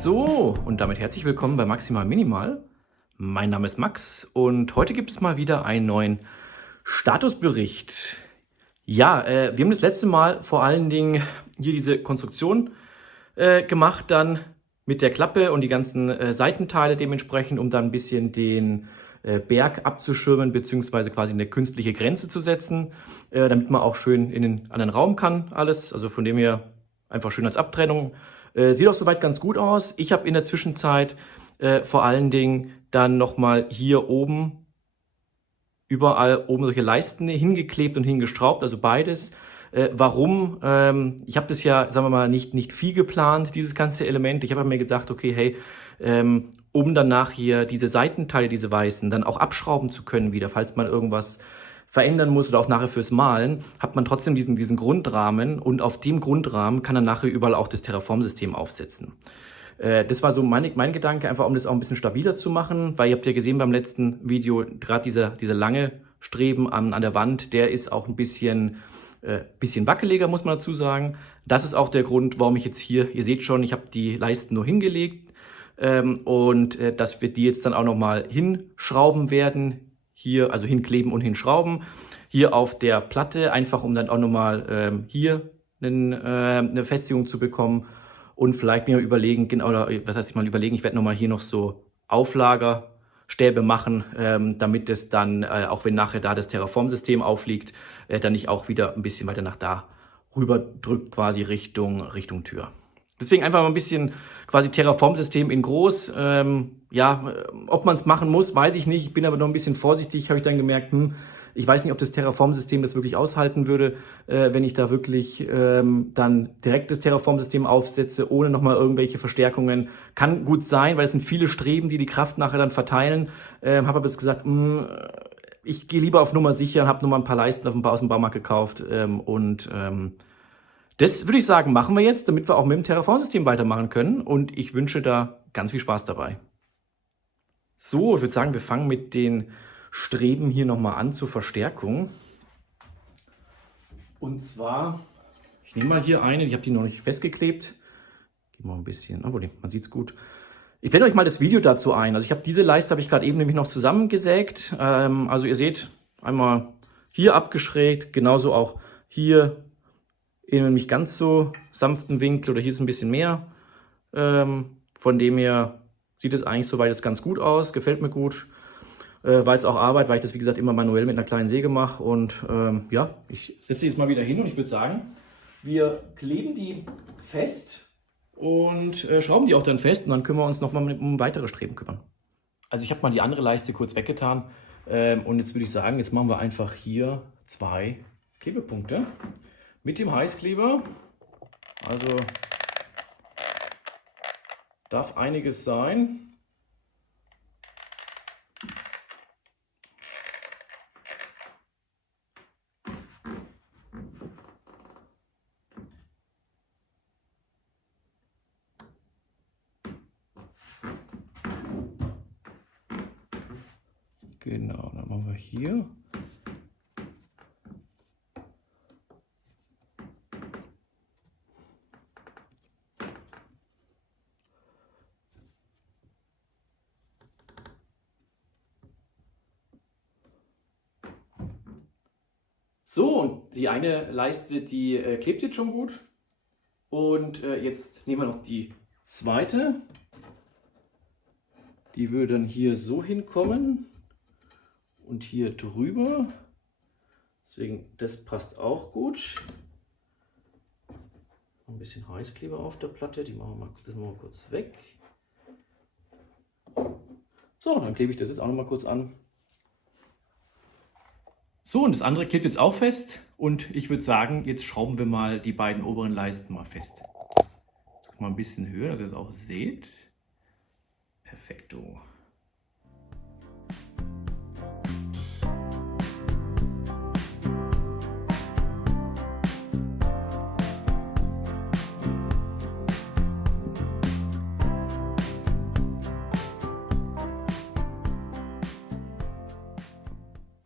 So, und damit herzlich willkommen bei Maximal Minimal. Mein Name ist Max und heute gibt es mal wieder einen neuen Statusbericht. Ja, wir haben das letzte Mal vor allen Dingen hier diese Konstruktion gemacht, dann mit der Klappe und die ganzen Seitenteile dementsprechend, um dann ein bisschen den Berg abzuschirmen, beziehungsweise quasi eine künstliche Grenze zu setzen, damit man auch schön in den anderen Raum kann, alles. Also von dem her einfach schön als Abtrennung. Sieht auch soweit ganz gut aus. Ich habe in der Zwischenzeit vor allen Dingen dann nochmal hier oben überall oben solche Leisten hingeklebt und hingestraubt, also beides. Warum? Ich habe das ja, sagen wir mal, nicht viel geplant, dieses ganze Element. Ich habe mir gedacht, okay, hey, um danach hier diese Seitenteile, diese weißen, dann auch abschrauben zu können wieder, falls man irgendwas verändern muss oder auch nachher fürs Malen, hat man trotzdem diesen Grundrahmen und auf dem Grundrahmen kann dann nachher überall auch das Terraform-System aufsetzen. Das war so mein Gedanke, einfach um das auch ein bisschen stabiler zu machen, weil ihr habt ja gesehen beim letzten Video, gerade dieser lange Streben an der Wand, der ist auch ein bisschen wackeliger, muss man dazu sagen. Das ist auch der Grund, warum ich jetzt hier, ihr seht schon, ich habe die Leisten nur hingelegt und dass wir die jetzt dann auch nochmal hinschrauben werden, hier, also hinkleben und hinschrauben, hier auf der Platte, einfach um dann auch nochmal hier eine Festigung zu bekommen. Und vielleicht mir überlegen, genau, oder was heißt ich mal überlegen, ich werde nochmal hier noch so Auflagerstäbe machen, damit es dann, auch wenn nachher da das Terraform-System aufliegt, dann nicht auch wieder ein bisschen weiter nach da rüber drückt, quasi Richtung Tür. Deswegen einfach mal ein bisschen quasi Terraform-System in groß. Ja, ob man es machen muss, weiß ich nicht. Ich bin aber noch ein bisschen vorsichtig, habe ich dann gemerkt, ich weiß nicht, ob das Terraform-System das wirklich aushalten würde, wenn ich da wirklich dann direkt das Terraform-System aufsetze, ohne nochmal irgendwelche Verstärkungen. Kann gut sein, weil es sind viele Streben, die die Kraft nachher dann verteilen. Habe aber jetzt gesagt, ich gehe lieber auf Nummer sicher und habe nur mal ein paar Leisten aus dem Baumarkt gekauft. Das würde ich sagen, machen wir jetzt, damit wir auch mit dem Terraform-System weitermachen können. Und ich wünsche da ganz viel Spaß dabei. So, ich würde sagen, wir fangen mit den Streben hier nochmal an zur Verstärkung. Und zwar, ich nehme mal hier eine, ich habe die noch nicht festgeklebt. Gehen wir mal ein bisschen, obwohl, man sieht es gut. Ich blende euch mal das Video dazu ein. Also ich habe diese Leiste, habe ich gerade eben nämlich noch zusammengesägt. Also ihr seht, einmal hier abgeschrägt, genauso auch hier in einem nicht ganz so sanften Winkel oder hier ist ein bisschen mehr. Von dem her sieht es eigentlich soweit jetzt ganz gut aus, gefällt mir gut. Weil es auch Arbeit, weil ich das wie gesagt immer manuell mit einer kleinen Säge mache. Und ja, ich setze die jetzt mal wieder hin und ich würde sagen, wir kleben die fest und schrauben die auch dann fest und dann können wir uns nochmal um weitere Streben kümmern. Also ich habe mal die andere Leiste kurz weggetan und jetzt würde ich sagen, jetzt machen wir einfach hier 2 Klebepunkte mit dem Heißkleber. Also darf einiges sein. Genau, dann machen wir hier. So, und die eine Leiste, die klebt jetzt schon gut. Und jetzt nehmen wir noch die zweite. Die würde dann hier so hinkommen und hier drüber. Deswegen, das passt auch gut. Ein bisschen Heißkleber auf der Platte, das machen wir mal kurz weg. So, dann klebe ich das jetzt auch noch mal kurz an. So, und das andere klebt jetzt auch fest und ich würde sagen, jetzt schrauben wir mal die beiden oberen Leisten mal fest. Mal ein bisschen höher, dass ihr es auch seht. Perfekto.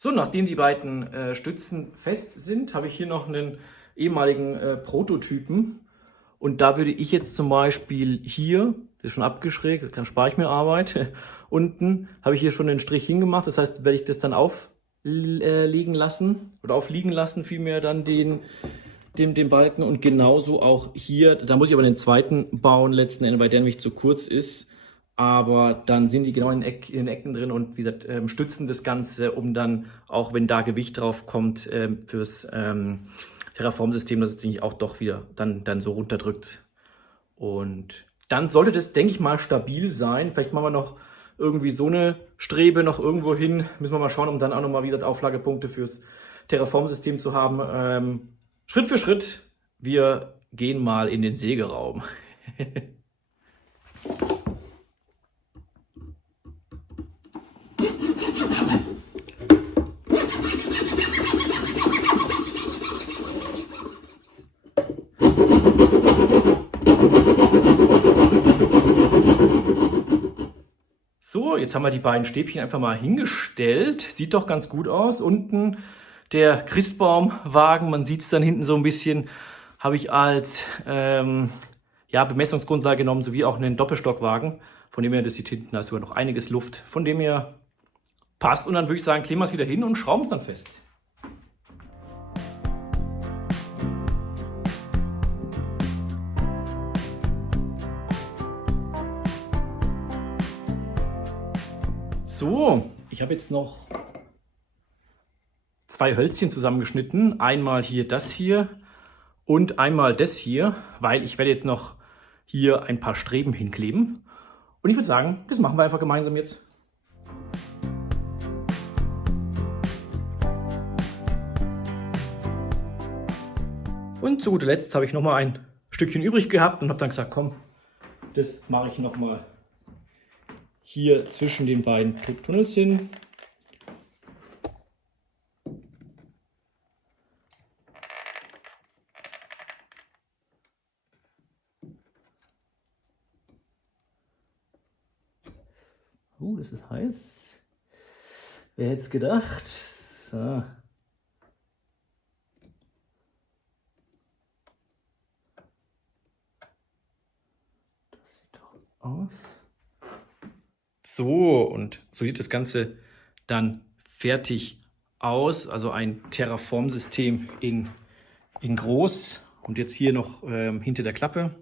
So, nachdem die beiden Stützen fest sind, habe ich hier noch einen ehemaligen Prototypen. Und da würde ich jetzt zum Beispiel hier, das ist schon abgeschrägt, dann spare ich mir Arbeit, unten habe ich hier schon einen Strich hingemacht. Das heißt, werde ich das dann aufliegen lassen oder aufliegen lassen, vielmehr dann den Balken. Und genauso auch hier, da muss ich aber den zweiten bauen letzten Endes, weil der nämlich zu kurz ist. Aber dann sind die genau in den Ecken drin und wie gesagt, stützen das Ganze, um dann, auch wenn da Gewicht drauf kommt, fürs Terraform-System, dass es sich auch doch wieder dann so runterdrückt. Und dann sollte das, denke ich mal, stabil sein. Vielleicht machen wir noch irgendwie so eine Strebe noch irgendwo hin. Müssen wir mal schauen, um dann auch nochmal wieder Auflagepunkte fürs Terraform-System zu haben. Schritt für Schritt, wir gehen mal in den Sägeraum. So, jetzt haben wir die beiden Stäbchen einfach mal hingestellt. Sieht doch ganz gut aus. Unten der Christbaumwagen, man sieht es dann hinten so ein bisschen, habe ich als Bemessungsgrundlage genommen, sowie auch einen Doppelstockwagen. Von dem her, das sieht hinten, da ist sogar noch einiges Luft. Von dem her passt. Und dann würde ich sagen, kleben wir es wieder hin und schrauben es dann fest. So, ich habe jetzt noch 2 Hölzchen zusammengeschnitten. Einmal hier das hier und einmal das hier, weil ich werde jetzt noch hier ein paar Streben hinkleben. Und ich würde sagen, das machen wir einfach gemeinsam jetzt. Und zu guter Letzt habe ich noch mal ein Stückchen übrig gehabt und habe dann gesagt, komm, das mache ich noch mal hier zwischen den beiden Tunnels hin. Das ist heiß. Wer hätte es gedacht? So. Das sieht doch aus. So, und so sieht das Ganze dann fertig aus. Also ein Terraform-System in groß und jetzt hier noch hinter der Klappe.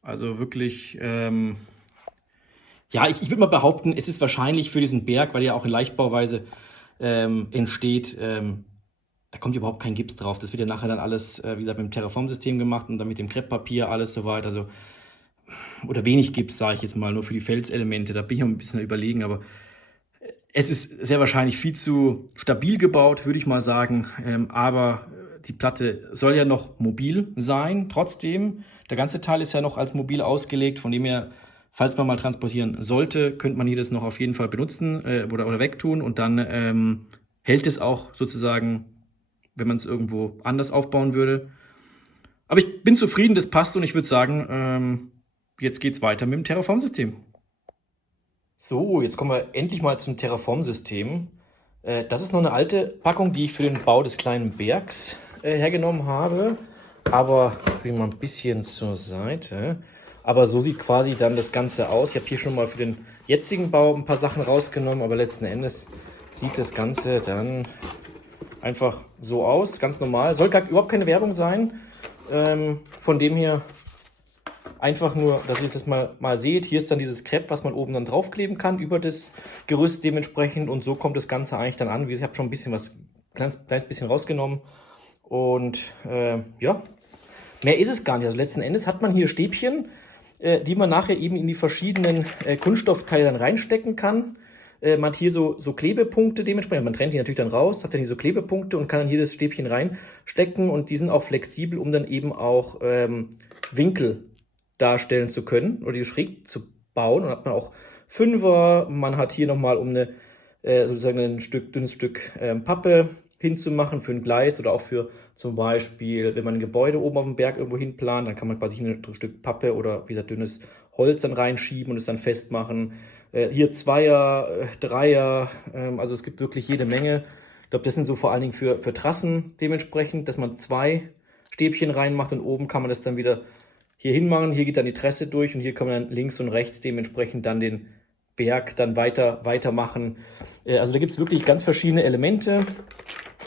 Also wirklich, ja, ich würde mal behaupten, es ist wahrscheinlich für diesen Berg, weil er ja auch in Leichtbauweise entsteht, da kommt überhaupt kein Gips drauf. Das wird ja nachher dann alles, wie gesagt, mit dem Terraform-System gemacht und dann mit dem Krepppapier alles soweit. Also oder wenig Gips, sage ich jetzt mal, nur für die Felselemente. Da bin ich noch ein bisschen überlegen, aber es ist sehr wahrscheinlich viel zu stabil gebaut, würde ich mal sagen. Aber die Platte soll ja noch mobil sein. Trotzdem, der ganze Teil ist ja noch als mobil ausgelegt. Von dem her, falls man mal transportieren sollte, könnte man hier das noch auf jeden Fall benutzen oder wegtun. Und dann hält es auch sozusagen, wenn man es irgendwo anders aufbauen würde. Aber ich bin zufrieden, das passt und ich würde sagen, jetzt geht es weiter mit dem Terraform-System. So, jetzt kommen wir endlich mal zum Terraform-System. Das ist noch eine alte Packung, die ich für den Bau des kleinen Bergs hergenommen habe. Aber ich mal ein bisschen zur Seite. Aber so sieht quasi dann das Ganze aus. Ich habe hier schon mal für den jetzigen Bau ein paar Sachen rausgenommen, aber letzten Endes sieht das Ganze dann einfach so aus, ganz normal. Soll überhaupt keine Werbung sein. Von dem her einfach nur, dass ihr das mal seht. Hier ist dann dieses Crepe, was man oben dann draufkleben kann, über das Gerüst dementsprechend. Und so kommt das Ganze eigentlich dann an. Ich habe schon ein bisschen was, kleines bisschen rausgenommen. Und ja, mehr ist es gar nicht. Also letzten Endes hat man hier Stäbchen, die man nachher eben in die verschiedenen Kunststoffteile dann reinstecken kann. Man hat hier so Klebepunkte dementsprechend. Man trennt die natürlich dann raus, hat dann hier so Klebepunkte und kann dann hier das Stäbchen reinstecken. Und die sind auch flexibel, um dann eben auch Winkel darstellen zu können oder die schräg zu bauen. Und hat man auch Fünfer. Man hat hier nochmal, um sozusagen ein dünnes Stück Pappe hinzumachen für ein Gleis oder auch für zum Beispiel, wenn man ein Gebäude oben auf dem Berg irgendwo hinplant, dann kann man quasi ein Stück Pappe oder wieder dünnes Holz dann reinschieben und es dann festmachen. Hier Zweier, Dreier, also es gibt wirklich jede Menge. Ich glaube, das sind so vor allen Dingen für Trassen dementsprechend, dass man 2 Stäbchen reinmacht und oben kann man das dann wieder hier hinmachen. Hier geht dann die Tresse durch und hier kann man dann links und rechts dementsprechend dann den Berg dann weitermachen. Also da gibt es wirklich ganz verschiedene Elemente.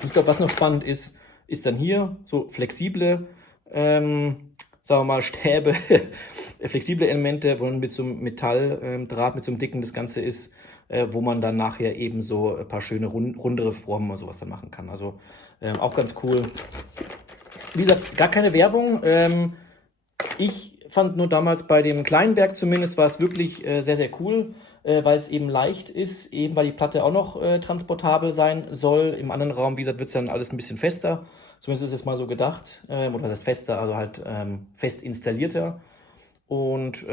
Ich glaube, was noch spannend ist, ist dann hier so flexible, sagen wir mal, Stäbe, flexible Elemente, wo dann mit so einem Metalldraht, mit so einem dicken das Ganze ist, wo man dann nachher eben so ein paar schöne rundere Formen und sowas dann machen kann. Also auch ganz cool. Wie gesagt, gar keine Werbung. Ich fand nur damals bei dem kleinen Berg zumindest war es wirklich sehr, sehr cool, weil es eben leicht ist, eben weil die Platte auch noch transportabel sein soll. Im anderen Raum, wie gesagt, wird es dann alles ein bisschen fester. Zumindest ist es mal so gedacht. Oder das fester, also halt fest installierter. Und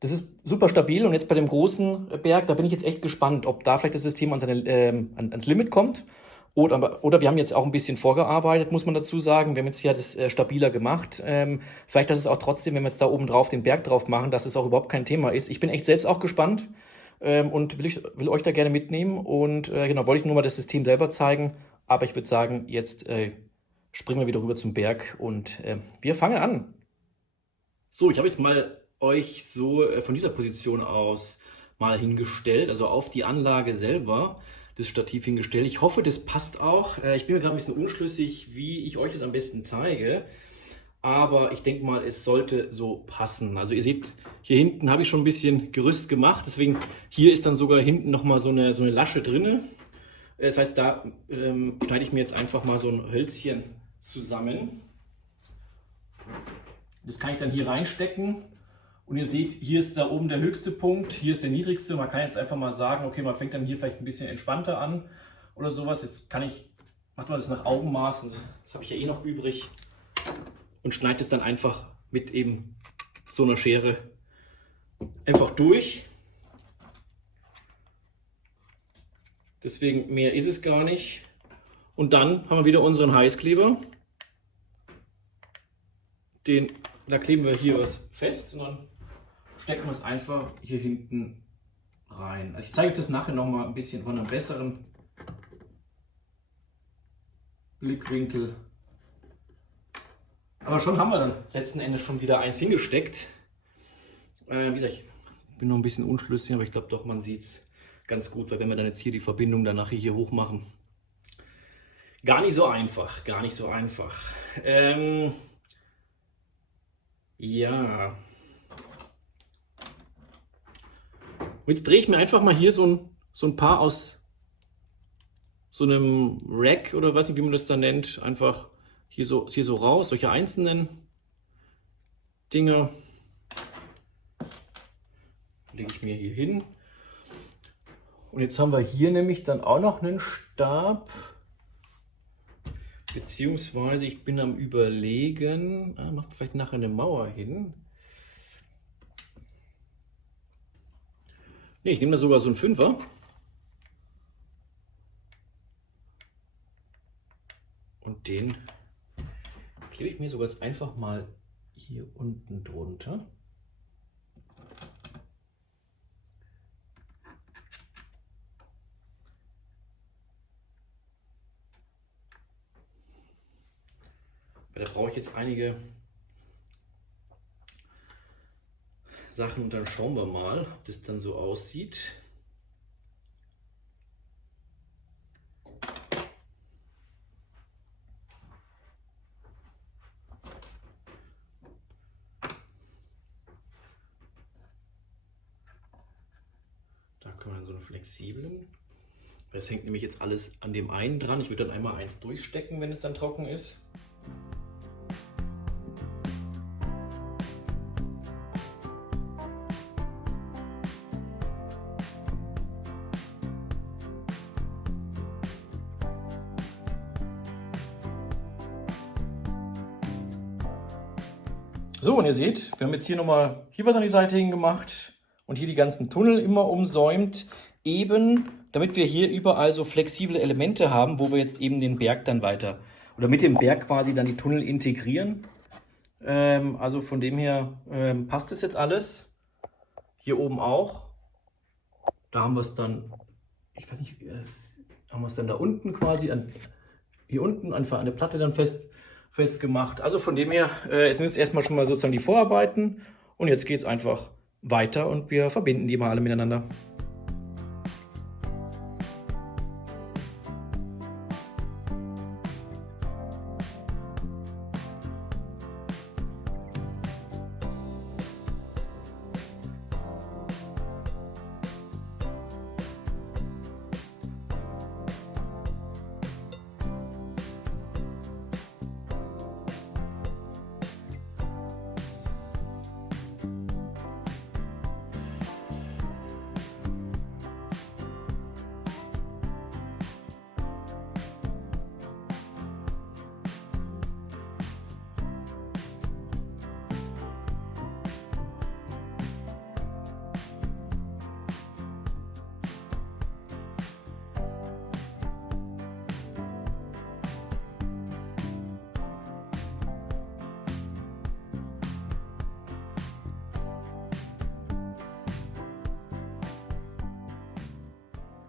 das ist super stabil. Und jetzt bei dem großen Berg, da bin ich jetzt echt gespannt, ob da vielleicht das System ans Limit kommt. Oder wir haben jetzt auch ein bisschen vorgearbeitet, muss man dazu sagen. Wir haben jetzt hier das stabiler gemacht. Vielleicht, dass es auch trotzdem, wenn wir jetzt da oben drauf den Berg drauf machen, dass es auch überhaupt kein Thema ist. Ich bin echt selbst auch gespannt und will euch da gerne mitnehmen. Und genau, wollte ich nur mal das System selber zeigen. Aber ich würde sagen, jetzt springen wir wieder rüber zum Berg und wir fangen an. So, ich habe jetzt mal euch so von dieser Position aus mal hingestellt, also auf die Anlage selber das Stativ hingestellt. Ich hoffe, das passt auch. Ich bin mir gerade ein bisschen unschlüssig, wie ich euch das am besten zeige. Aber ich denke mal, es sollte so passen. Also ihr seht, hier hinten habe ich schon ein bisschen Gerüst gemacht. Deswegen hier ist dann sogar hinten nochmal so eine Lasche drin. Das heißt, da schneide ich mir jetzt einfach mal so ein Hölzchen zusammen. Das kann ich dann hier reinstecken. Und ihr seht, hier ist da oben der höchste Punkt, hier ist der niedrigste. Man kann jetzt einfach mal sagen, okay, man fängt dann hier vielleicht ein bisschen entspannter an oder sowas. Jetzt macht man das nach Augenmaß, und das habe ich ja eh noch übrig, und schneide es dann einfach mit eben so einer Schere einfach durch. Deswegen mehr ist es gar nicht. Und dann haben wir wieder unseren Heißkleber. Da kleben wir hier was fest und dann stecken wir es einfach hier hinten rein. Also ich zeige euch das nachher nochmal ein bisschen von einem besseren Blickwinkel. Aber schon haben wir dann letzten Endes schon wieder eins hingesteckt. Wie gesagt, ich bin noch ein bisschen unschlüssig, aber ich glaube doch, man sieht es ganz gut, weil wenn wir dann jetzt hier die Verbindung dann nachher hier hoch machen, gar nicht so einfach, gar nicht so einfach. Ja. Und jetzt drehe ich mir einfach mal hier so ein paar aus so einem Rack oder weiß nicht, wie man das da nennt, einfach hier so raus, solche einzelnen Dinger. Lege ich mir hier hin. Und jetzt haben wir hier nämlich dann auch noch einen Stab. Beziehungsweise ich bin am Überlegen, macht vielleicht nachher eine Mauer hin. Ne, ich nehme da sogar so einen Fünfer. Und den klebe ich mir sogar jetzt einfach mal hier unten drunter. Da brauche ich jetzt einige Sachen und dann schauen wir mal, ob das dann so aussieht. Da können wir so einen flexiblen. Das hängt nämlich jetzt alles an dem einen dran. Ich würde dann einmal eins durchstecken, wenn es dann trocken ist. So, und ihr seht, wir haben jetzt hier nochmal was an die Seite hingemacht und hier die ganzen Tunnel immer umsäumt, eben damit wir hier überall so flexible Elemente haben, wo wir jetzt eben den Berg dann weiter, oder mit dem Berg quasi dann die Tunnel integrieren. Also von dem her passt es jetzt alles. Hier oben auch. Da haben wir es dann, ich weiß nicht, haben wir es dann da unten quasi, hier unten einfach an der Platte dann fest festgemacht. Also von dem her sind jetzt erstmal schon mal sozusagen die Vorarbeiten und jetzt geht es einfach weiter und wir verbinden die mal alle miteinander.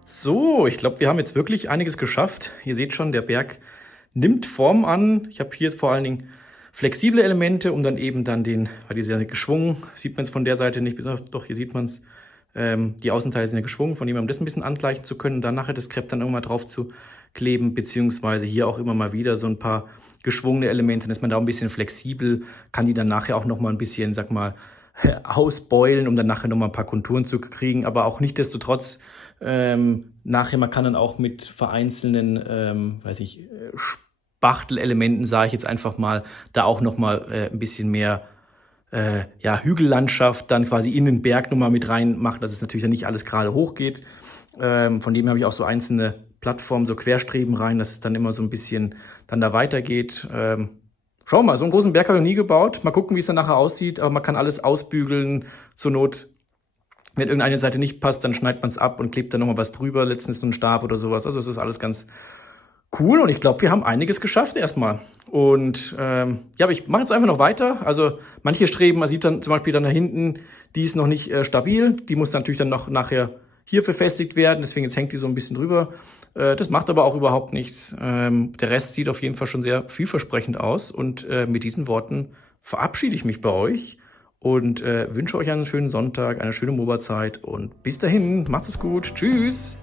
So, ich glaube, wir haben jetzt wirklich einiges geschafft. Ihr seht schon, der Berg nimmt Form an. Ich habe hier vor allen Dingen flexible Elemente, um dann eben den, weil die sind ja geschwungen, sieht man es von der Seite nicht, doch, hier sieht man es. Die Außenteile sind ja geschwungen, von dem her, um das ein bisschen angleichen zu können, dann nachher das Krepp dann irgendwann drauf zu kleben, beziehungsweise hier auch immer mal wieder so ein paar geschwungene Elemente, dann ist man da ein bisschen flexibel, kann die dann nachher auch noch mal ein bisschen, sag mal, ausbeulen, um dann nachher noch mal ein paar Konturen zu kriegen, aber auch nichtsdestotrotz nachher, man kann dann auch mit vereinzelten, Spachtelelementen, sage ich jetzt einfach mal, da auch noch mal ein bisschen mehr Hügellandschaft dann quasi in den Berg nochmal mit reinmachen, dass es natürlich dann nicht alles gerade hoch geht. Von dem habe ich auch so einzelne Plattformen, so Querstreben rein, dass es dann immer so ein bisschen dann da weitergeht. Schau mal, so einen großen Berg habe ich noch nie gebaut. Mal gucken, wie es dann nachher aussieht, aber man kann alles ausbügeln, zur Not. Wenn irgendeine Seite nicht passt, dann schneidet man es ab und klebt dann nochmal was drüber, letztens so einen Stab oder sowas. Also es ist alles ganz cool und ich glaube, wir haben einiges geschafft erstmal. Und aber ich mache jetzt einfach noch weiter. Also manche Streben, man sieht dann zum Beispiel dann da hinten, die ist noch nicht stabil. Die muss dann natürlich dann noch nachher hier befestigt werden. Deswegen jetzt hängt die so ein bisschen drüber. Das macht aber auch überhaupt nichts. Der Rest sieht auf jeden Fall schon sehr vielversprechend aus. Und mit diesen Worten verabschiede ich mich bei euch. Und wünsche euch einen schönen Sonntag, eine schöne Moba-Zeit und bis dahin, macht es gut, tschüss!